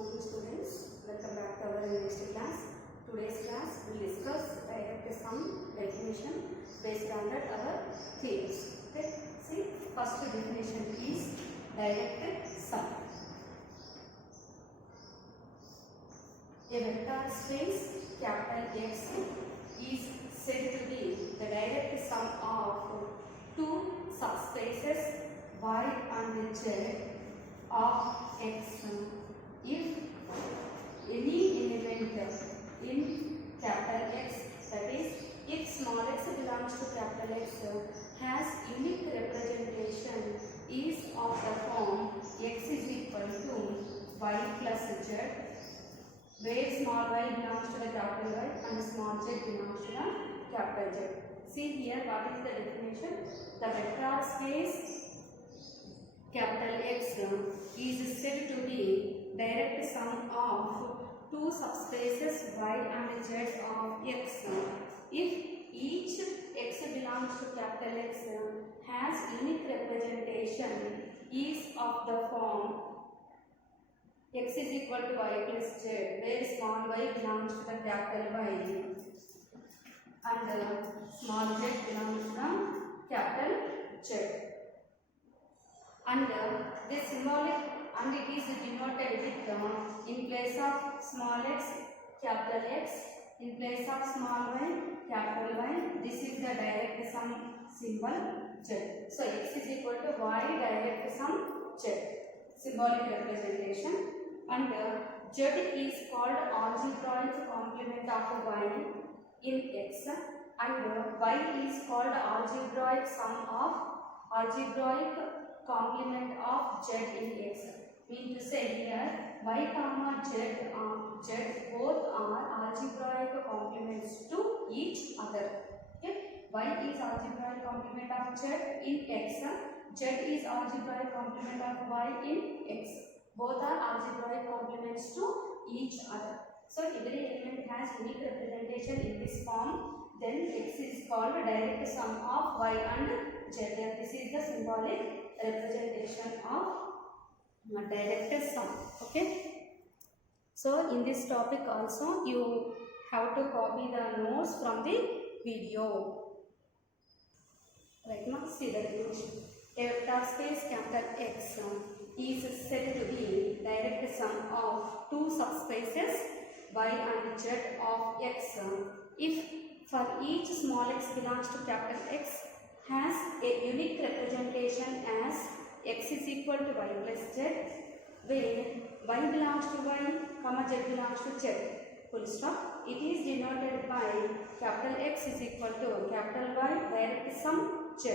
morning students, welcome back to our next class. Today's class will discuss direct sum definition based on that our theorems. Okay, see, first definition is direct sum. A vector space capital X is said to be the direct sum of two subspaces Y and Z of X if any element in capital X, that is if small x belongs to capital X, has unique representation is of the form x is equal to y plus z, where small y belongs to the capital Y and small z belongs to the capital Z. See here, what is the definition? The vector space capital X is said to be direct sum of two subspaces Y and Z of X if each x belongs to capital X has unique representation is of the form x is equal to y plus z, where small y belongs to the capital Y and small z belongs to the capital Z. And this symbolic, and it is denoted with in place of small x capital X, in place of small y capital Y. This is the direct sum symbol Z. So x is equal to y direct sum Z, symbolic representation. And Z is called algebraic complement of y in X, and y is called algebraic sum of algebraic complement of Z in X. Mean to say here y comma z both are algebraic complements to each other. Okay, y is algebraic complement of z in X, z is algebraic complement of y in X. Both are algebraic complements to each other. So every element has unique representation in this form. Then X is called direct sum of y and z. And this is the symbolic representation of direct sum. Okay. So in this topic also you have to copy the notes from the video. Right now, see the definition. A vector space capital X is said to be direct sum of two subspaces Y and Z of X if for each small x belongs to capital X has a unique representation as x is equal to y plus z, where y belongs to y, comma z belongs to z, full stop. It is denoted by capital X is equal to capital Y direct sum z,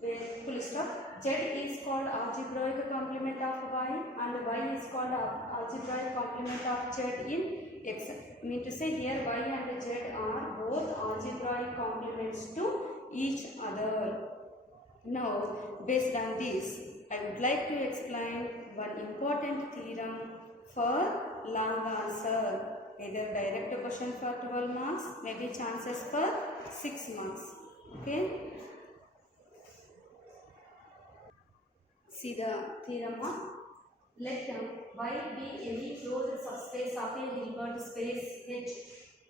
where full stop. Z is called algebraic complement of y and y is called algebraic complement of z in X. Mean to say here y and z are both algebraic complements to each other. Now, based on this, I would like to explain one important theorem for long answer. Either direct question for 12 marks, maybe chances for 6 marks. Okay. See the theorem of let y be any closed subspace of a Hilbert space H.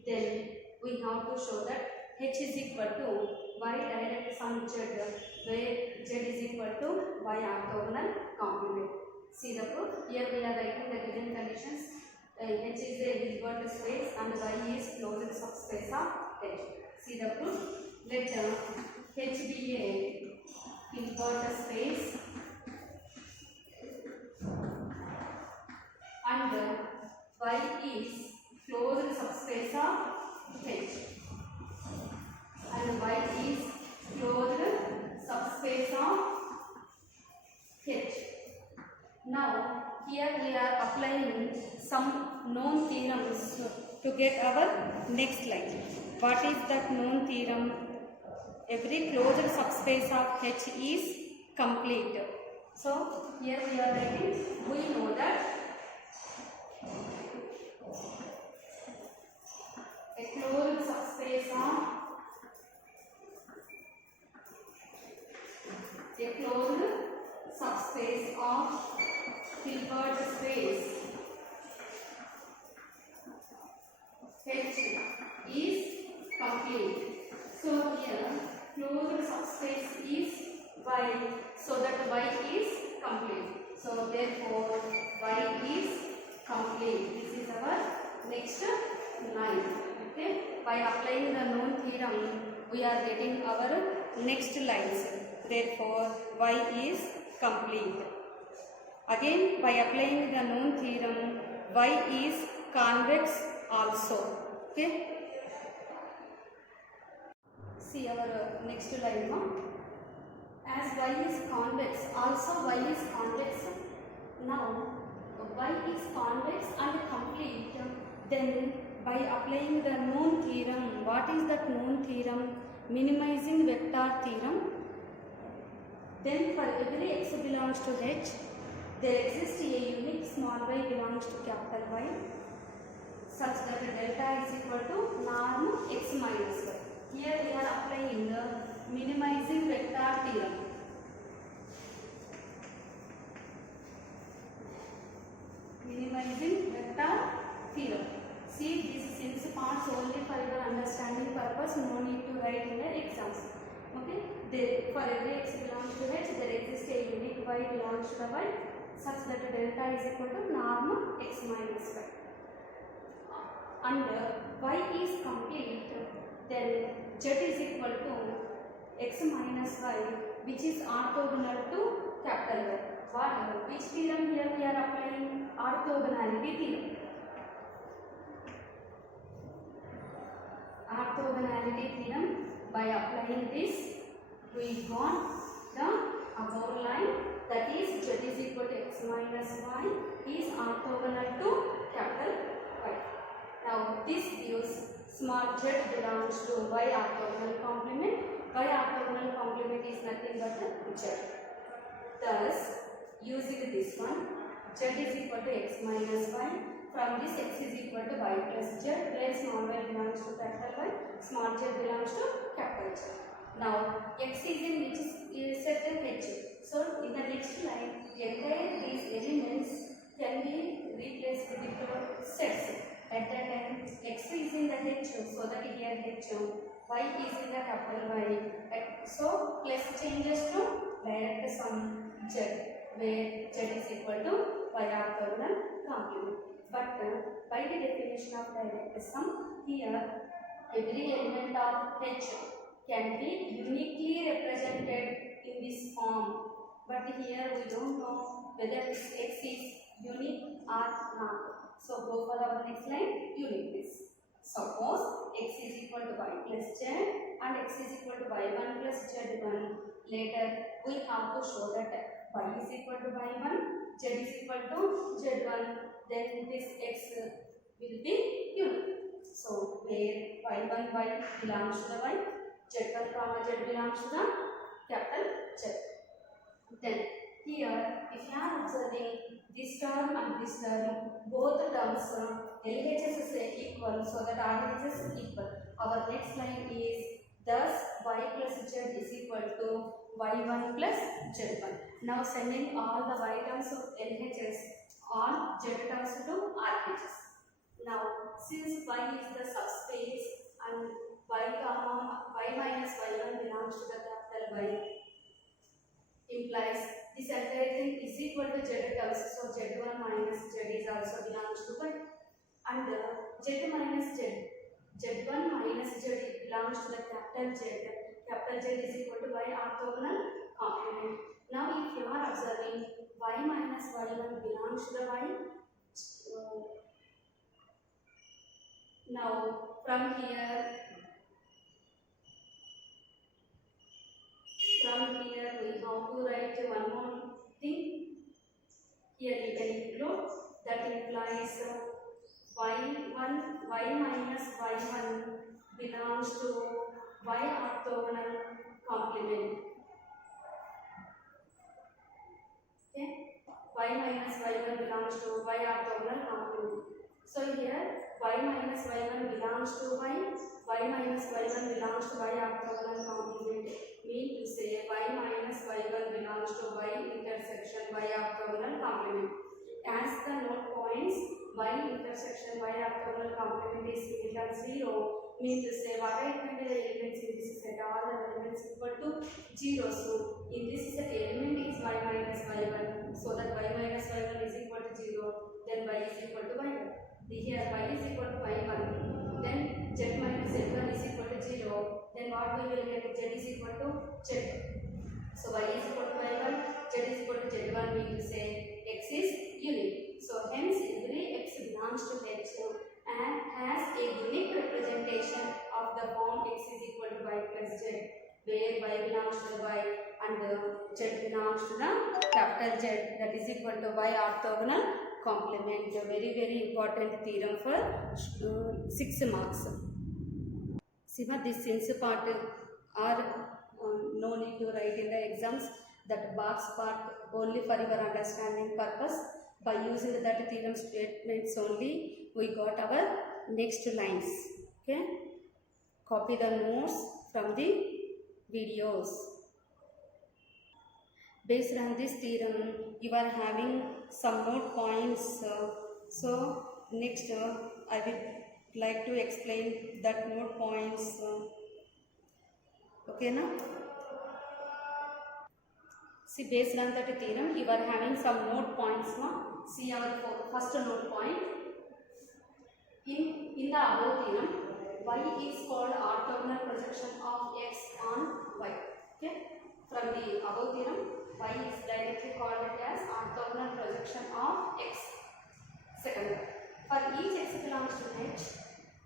Then we have to show that H is equal to y direct sum z, where z is equal to y orthogonal complement. See the proof. Here we are writing the given conditions. H is a Hilbert space and y is closed subspace of H. See the proof. Let H be a Hilbert space and y is closed subspace of H, and y is closed subspace of H. Now here we are applying some known theorems to get our next line. What is that known theorem? Every closed subspace of H is complete. So here we are writing, we know that a closed subspace of Hilbert space y is complete. So therefore y is complete. This is our next line. Okay. By applying the known theorem, we are getting our next lines. Therefore y is complete. Again, by applying the known theorem, y is convex also. Okay. See our next line. As y is convex, also y is convex. Now y is convex and complete. Then by applying the known theorem, what is that known theorem? Minimizing vector theorem. Then for every x belongs to H, there exists a unique small y belongs to capital Y, such that delta is equal to norm x minus y. Here we are applying the minimizing vector theorem. Minimizing vector theorem. See, this since parts only for your understanding purpose, no need to write in the exams. Okay. For every x belongs to H, there exists a unique y belongs to the y, such that delta is equal to norm x minus y. And y is complete, then z is equal to x minus y, which is orthogonal to capital Y. Which theorem here we are applying? Orthogonality theorem. Orthogonality theorem. By applying this, we got the above line, that is z is equal to x minus y is orthogonal to capital Y. Now this gives small z belongs to y orthogonal complement. Y orthogonal complement is nothing but z. Thus, using this one, z is equal to x minus y. From this, x is equal to y plus z, where small y belongs to capital Y, small z belongs to capital Z. Now, x is in which set H. So, in the next line, entire these elements can be replaced with sets. At that time, x is in the H, so that here H, y is in the capital Y. So, plus changes to direct sum z, where z is equal to y orthogonal complement. But by the definition of direct sum, here every element of H can be uniquely represented in this form. But here we don't know whether this x is unique or not. So go for our next line, uniqueness. Suppose x is equal to y plus z and x is equal to y1 plus z1. Later we have to show that y is equal to y1, z is equal to z1. Then this x will be unique. So where y1 y belongs to the y, z1 comma z belongs to the capital Z. Then here, if you are observing this term and this term, both terms LHS is equal, so that RHS is equal. Our next line is thus y plus z is equal to y1 plus z1. Now sending all the y terms of LHS on z terms to RHS. Now since y is the subspace and y minus y1 belongs to the capital Y, implies this entire thing is equal to z terms. So z1 minus z is also belongs to y, and z minus z, z1 minus z belongs to the capital Z. Capital Z is equal to y orthogonal complement. Now if you are observing y minus y1 belongs to the y, now from here we have to write one more thing. Here we can include that implies y1 y minus y1 belongs to y orthogonal complement. Okay, y minus y1 belongs to y orthogonal complement. So here y minus y1 belongs to y minus y1 belongs to y orthogonal complement. Mean to say y minus y1 belongs to y intersection y orthogonal complement. As the node points, y intersection y orthogonal complement is greater than 0. Mean to say whatever the elements in this set, all the elements equal to 0. So In this element is y minus y1, so that y minus y1 is equal to 0, then y is equal to y1. Here y is equal to y1, then z minus z1 is equal to 0, then what we will get? Z is equal to z. So y is equal to y1, z is equal to z1, mean to say x is unique. So hence every x belongs to H and has a unique representation of the form x is equal to y plus z, where y belongs to the y and z belongs to the capital Z, that is equal to y orthogonal complement. A very important theorem for 6 marks. See what this sense part are no need to write in the exams, that box part only for your understanding purpose. By using that theorem statements only we got our next lines. Okay, copy the notes from the videos. Based on this theorem you are having some note points, so next I will like to explain that note points. Okay now, see based on that theorem you are having some note points now. See our first note point. In the above theorem, y is called orthogonal projection of x on y. Okay, from the above theorem, y is directly called as orthogonal projection of x. Second, for each x belongs to H,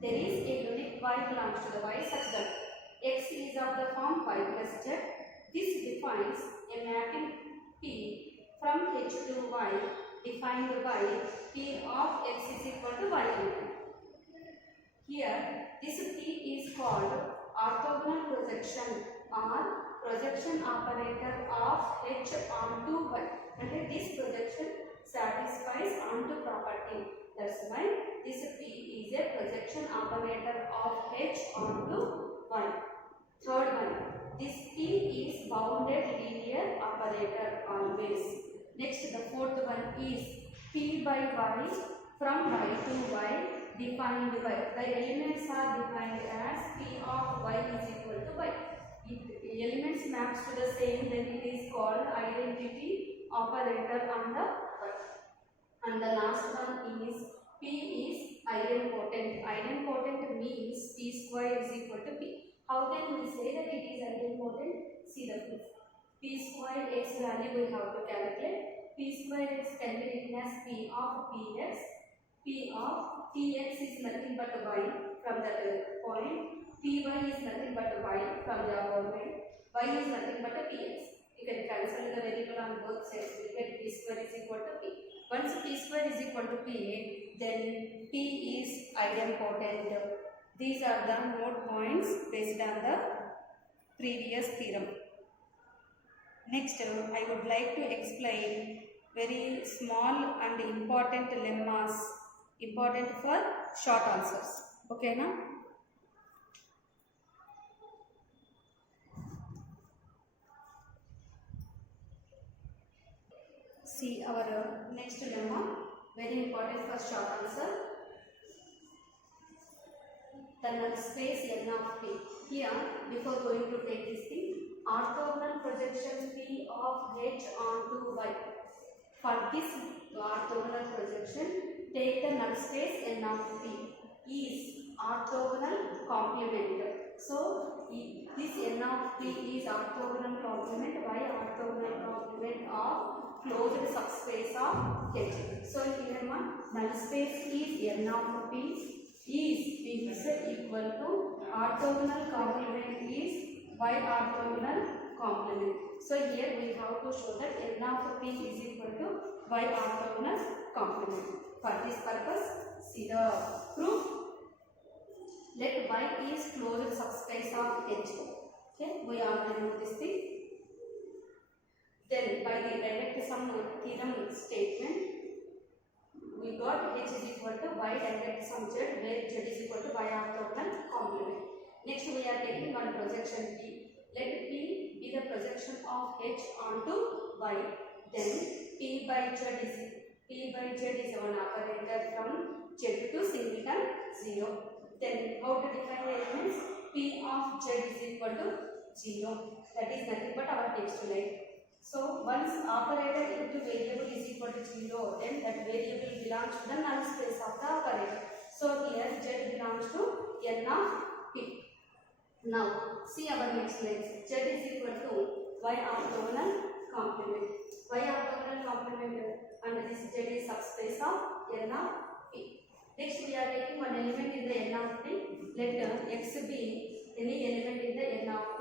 there is a unique y belongs to the y such that x is of the form y plus z. This defines a mapping P from H to y defined by P of x is equal to y. Here, this P is called orthogonal projection or projection operator of H onto y. And this projection satisfies onto property. That's why this P is a projection operator of H onto y. Third one, this P is bounded linear operator always. Next, the fourth one is P by y from y to y defined by, the elements are defined as P of y is equal to y. If elements maps to the same, then it is called identity operator on the y. And the last one is P is idempotent. Idempotent means P square is equal to P. How can we say that it is idempotent? See the proof. P square x value we have to calculate. P square x can be written as P of Px. P of Px is nothing but y from that point. Py is nothing but y from the above point. Y is nothing but Px. You can cancel the variable on both sides. You get P square is equal to P. Once P square is equal to P, then P is idempotent. These are the note points based on the previous theorem. Next, I would like to explain very small and important lemmas, important for short answers. Okay now? See our next lemma, very important for short answer. The null space N of P. Here, before going to take this thing, orthogonal projection P of H onto y. For this orthogonal projection, take the null space N of P is orthogonal complement. So, this N of P is orthogonal complement by orthogonal complement of closed subspace of H. So, here null space is N of P is equal to orthogonal complement is y orthogonal complement. So here we have to show that N of P is equal to y orthogonal complement. For this purpose, see the proof. Let y is closed subspace of H. Okay, we already know this thing. Then by the direct sum theorem statement, we got H is equal to y direct sum Z, where Z is equal to y orthogonal complement. Next we are taking one projection P. Let P be the projection of H onto y. Then P by Z is one operator from Z to singleton 0. Then how to define the elements? P of Z is equal to 0. That is nothing but our text line. So once operator into variable is equal to 0, then that variable belongs to the null space of the operator. So here z belongs to n of p. Now see our next lines. Z is equal to y orthogonal complement. Y orthogonal complement and this z is subspace of n of p. Next we are taking one element in the n of p. Let x be any element in the n of p.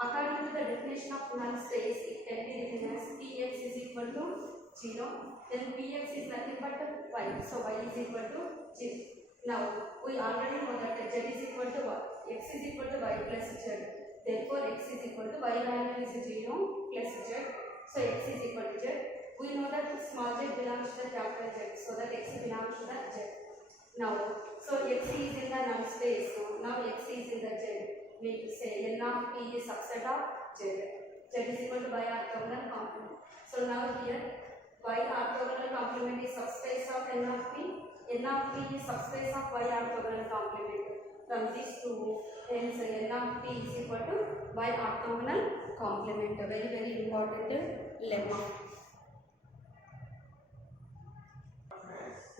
According to the definition of null space, it can be written as px is equal to 0. Then px is nothing but y. So y is equal to 0. Now we already know that z is equal to y. X is equal to y plus z. Therefore x is equal to y value is 0 plus z. So x is equal to z. We know that small z belongs to the capital Z. So that x belongs to the z. Now, so x is in the null space. Now x is in the z. Mean to say n of p is subset of z. Z is equal to y orthogonal complement. So now here y orthogonal complement is subspace of n of p. N of p is subspace of y orthogonal complement. From these two, hence n of p is equal to y orthogonal complement. A very very important lemma.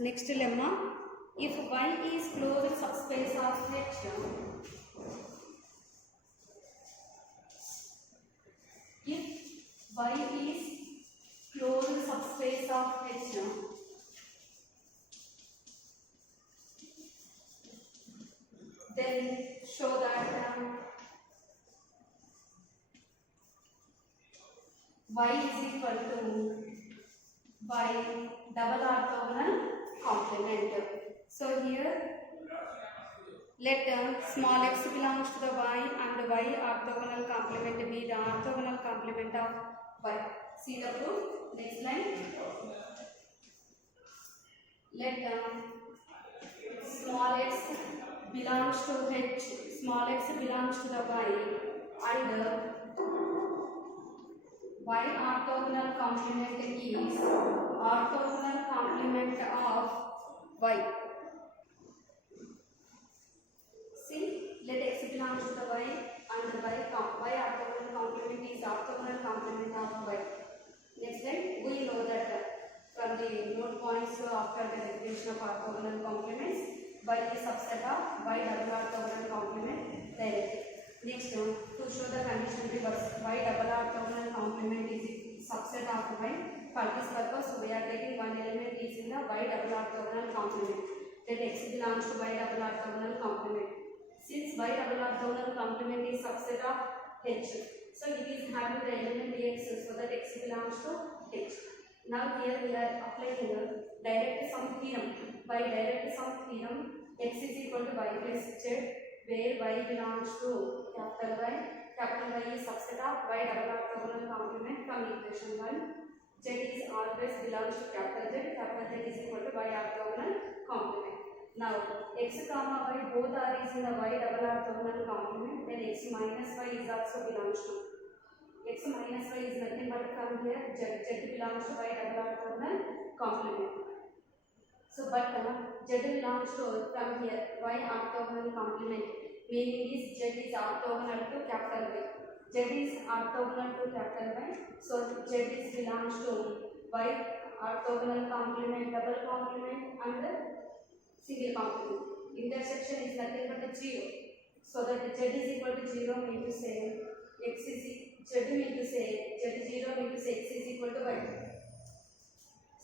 Next lemma: if y is closed subspace of H, if y is closed subspace of H, then show that y is equal to y double orthogonal complement. So here let small x belongs to the y and y orthogonal complement be the orthogonal complement of y. See the proof. Next line. Let small x belongs to h, small x belongs to the y, and y orthogonal complement is orthogonal complement of y. See, let x belongs to the y and y orthogonal complement is orthogonal complement of y. Next line, we know that from the note points after the definition of orthogonal complements, y is subset of y double orthogonal complement directly. Next, to show the condition reverse, y double orthogonal complement is subset of y. For this purpose, we are taking one element is in the y double orthogonal complement. Let x belongs to y double orthogonal complement. Since y double orthogonal complement is subset of h, so it is having the element x, so that x belongs to h. Now here we are applying the direct sum theorem. By direct sum theorem, x is equal to y plus z, where y belongs to capital Y. Capital Y is subset of y double orthogonal complement from equation 1. Z is always belongs to capital Z. Capital Z is equal to y orthogonal complement. Now x comma y both are is in the y double orthogonal complement. Then x minus y is also belongs to. X minus y is nothing but from here z belongs to y double orthogonal complement. So but z belongs to from here y orthogonal complement, meaning is z is orthogonal to capital Y. Z is orthogonal to capital Y. So z is belongs to y orthogonal complement, double complement and single complement. Intersection is nothing but a 0. So that z is equal to 0 mean to say x is z mean to say z0 mean to say x is equal to y.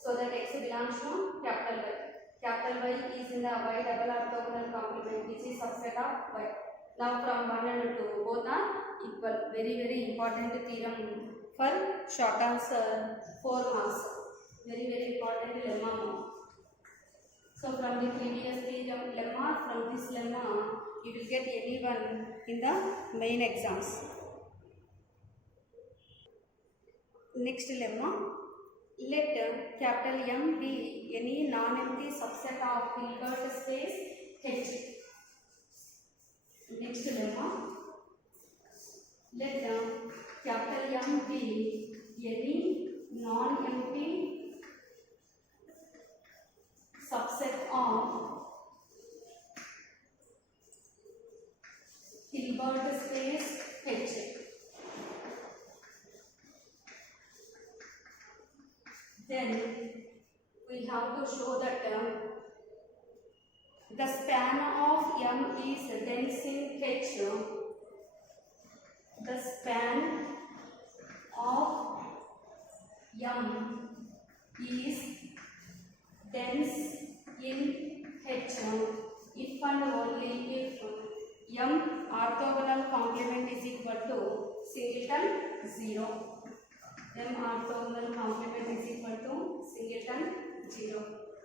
So that x belongs to capital Y. Capital Y is in the y double orthogonal complement, which is subset of y. Now from 1 and 2 both are equal. Very very important theorem for short answer 4 marks. Very very important lemma. So from the previous theorem lemma, from this lemma you will get any one in the main exams. Next lemma. Let capital M be any non-empty subset of Hilbert space H. Next lemma. Let capital M be any non-empty subset of Hilbert space H. we have to show that the span of M is dense in H. The span of M is dense in H if and only if M orthogonal complement is equal to singleton 0. M orthogonal complement is equal to singleton 0.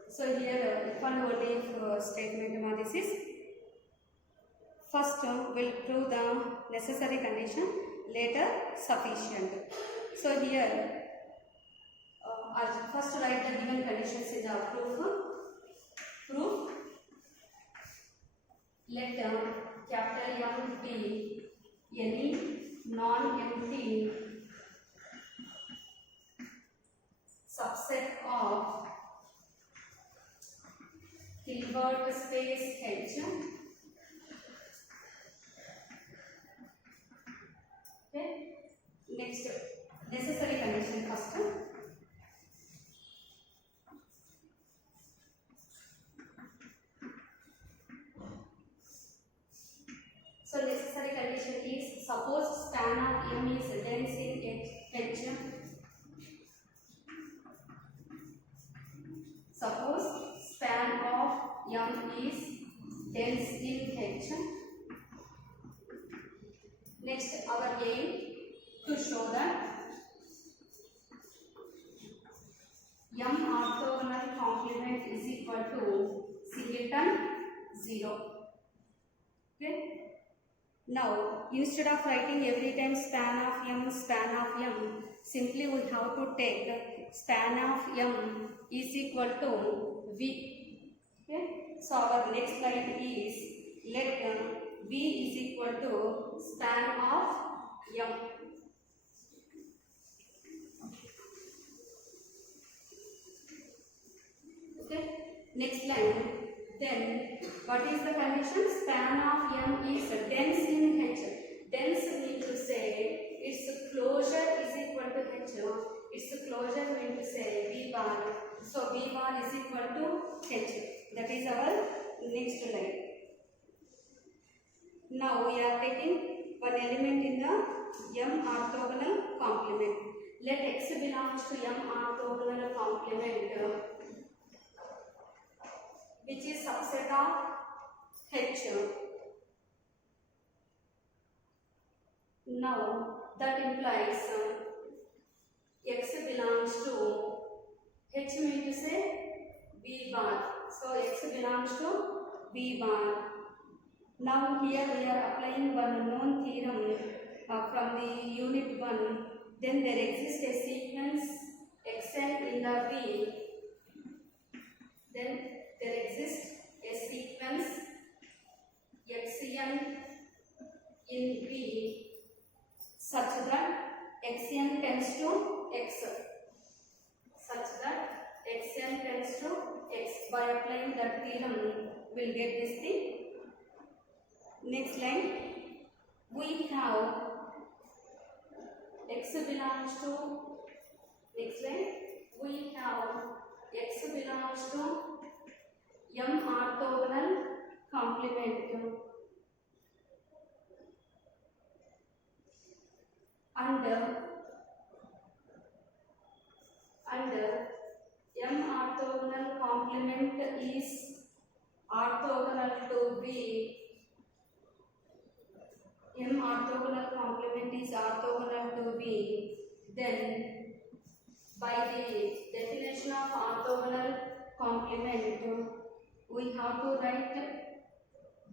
So here if and only if statement this is. First we'll prove the necessary condition, later sufficient. So here I'll first write the given conditions in the proof. Proof. Let capital M be any non-empty subset of Hilbert space H. Okay. Next, necessary condition first. So necessary condition is, suppose span of M is dense in H. Suppose span of M is dense in H. Next, our aim to show that M orthogonal complement is equal to singleton 0. Okay. Now, instead of writing every time span of M, simply we have to take span of M is equal to V. Okay. So, our next line is let V is equal to span of M. Okay. Next line. Then, what is the condition? Span of M is dense in H. Dense means to say its closure is equal to H. Its closure means to say V bar. So, V bar is equal to H. That is our next line. Now, we are taking one element in the M orthogonal complement. Let X belongs to M orthogonal complement, which is subset of H. Now that implies X belongs to H means to say V bar. So X belongs to V bar. Now here we are applying one known theorem from the unit 1. Then there exists a sequence Xn in the V. Then there exists a sequence Xn in V such that Xn tends to X. Such that Xn tends to X. By applying that theorem, we will get this thing. Next line, we have X belongs to, next line, we have X belongs to M orthogonal complement under M orthogonal complement is orthogonal to V. M orthogonal complement is orthogonal to V. Then by the definition of orthogonal complement, we have to write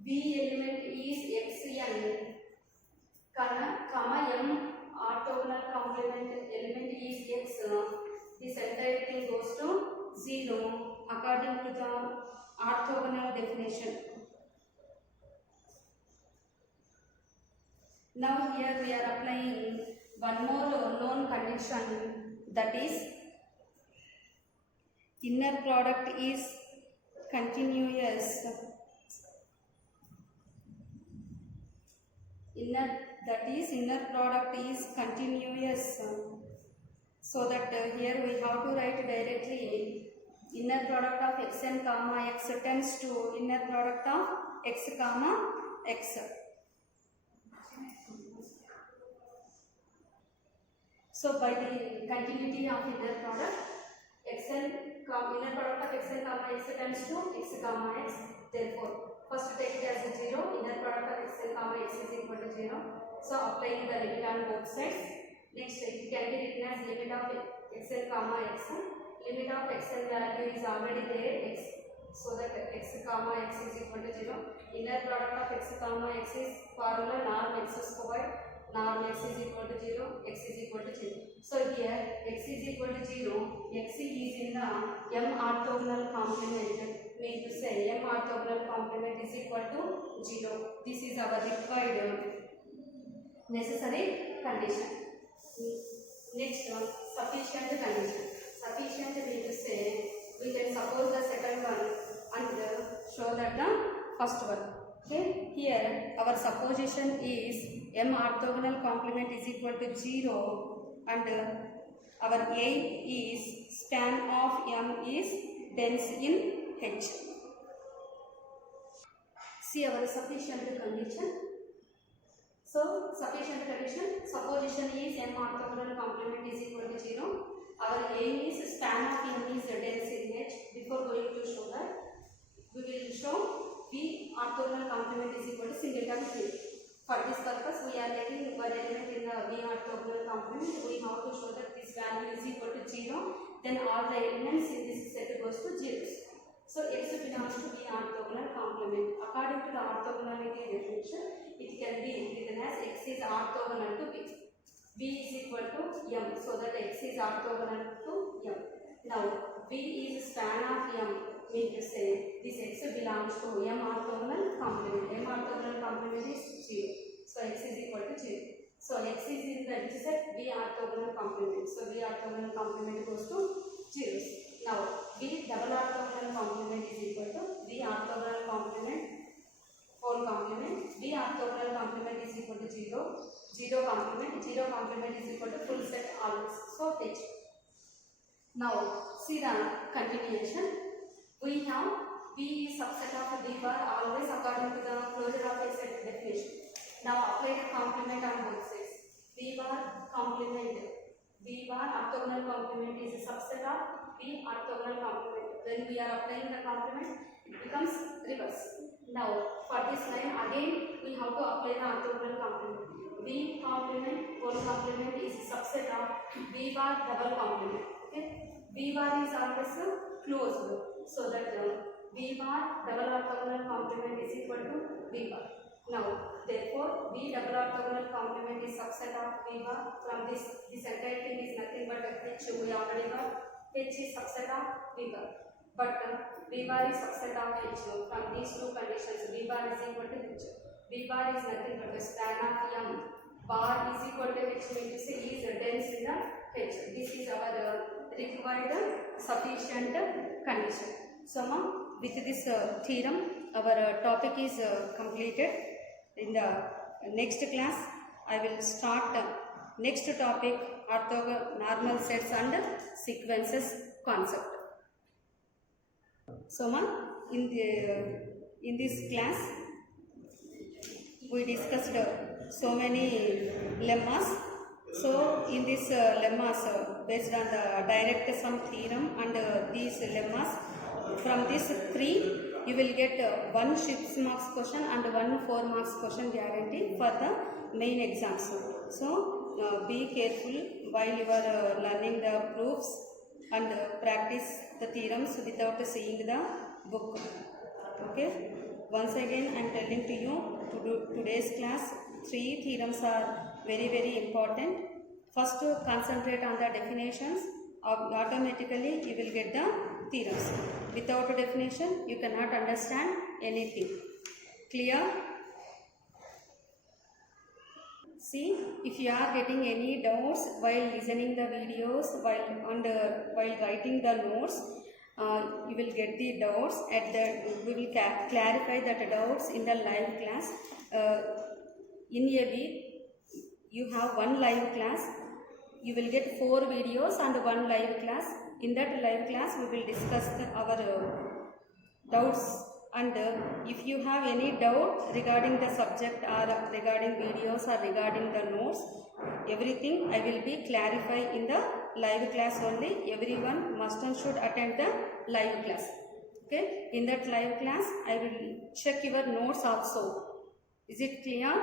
V element is Xn, comma M orthogonal complement element is X. This entire thing goes to 0 according to the orthogonal definition. Now here we are applying one more known condition, that is inner product is continuous. Inner product is continuous. So that here we have to write directly inner product of xn comma x tends to inner product of x comma x. So by the continuity of inner product, inner product of xn comma x tends to x comma x. Therefore, first take it as a 0. Inner product of xn comma x is equal to 0. So applying the limit on both sides. Next, it can be written as limit of xn comma x. Limit of xn value is already there, x. So that x comma x is equal to 0. Inner product of x comma x is formula norm x squared. Norm x is equal to 0, x is equal to 0. So here x is equal to 0, x is in the m orthogonal complement. Mean to say m orthogonal complement is equal to 0. This is our required necessary condition. Next one, sufficient condition. Sufficient mean to say we can suppose the second one and show that the first one. Okay, here our supposition is m orthogonal complement is equal to 0 and our aim is span of m is dense in H. See our sufficient condition. So sufficient condition, supposition is m orthogonal complement is equal to 0. Our aim is span of m is dense in H. Before going to show that, we will show V orthogonal complement is equal to singleton field. For this purpose, we are taking one element in the V orthogonal complement. We have to show that this value is equal to 0. Then all the elements in this set goes to zeros. So x belongs to V orthogonal complement. According to the orthogonality definition, it can be written as x is orthogonal to V. V is equal to m, so that x is orthogonal to m. Now V is span of m. Mean to say this x belongs to m orthogonal complement. M orthogonal complement is 0. So x is equal to 0. So x is in the set V orthogonal complement. So V orthogonal complement goes to 0. Now V double orthogonal complement is equal to V orthogonal complement whole complement. V orthogonal complement is equal to 0. 0 complement. 0 complement is equal to full set always. So H. Now see the continuation. We have V is subset of V bar always according to the closure of a set definition. Now apply the complement on both sides. V bar complement. V bar orthogonal complement is a subset of V orthogonal complement. When we are applying the complement, it becomes reverse. Now for this line again we have to apply the orthogonal complement. V complement whole complement is a subset of V bar double complement. Okay, V bar is always closed. So that V bar double orthogonal complement is equal to V bar. Now, therefore, V double orthogonal complement is subset of V bar. From this entire thing is nothing but H. We already got H is subset of V bar. But V bar is subset of H. From these two conditions, V bar is equal to H. V bar is nothing but the span of M. Bar is equal to H. Mean to say is dense in the H. This is our required sufficient condition. So now with this theorem our topic is completed. In the next class I will start next topic, orthogonal sets and sequences concept. So now in this class we discussed so many lemmas. So in this lemmas based on the direct sum theorem and these lemmas, from these three you will get one 6 marks question and one 4 marks question guarantee for the main exams. So be careful while you are learning the proofs and practice the theorems without seeing the book. Okay, once again I am telling to you today's class 3 theorems are very important. First concentrate on the definitions. Automatically you will get the theorems. Without a definition you cannot understand anything. Clear? See, if you are getting any doubts while listening the videos, while writing the notes, you will get the doubts at the, we will clarify that doubts in the live class. In a week you have one live class. you will get 4 videos and 1 live class. In that live class we will discuss our doubts, and if you have any doubt regarding the subject or regarding videos or regarding the notes, everything I will be clarify in the live class only. Everyone must and should attend the live class. Okay, in that live class I will check your notes also. Is it clear?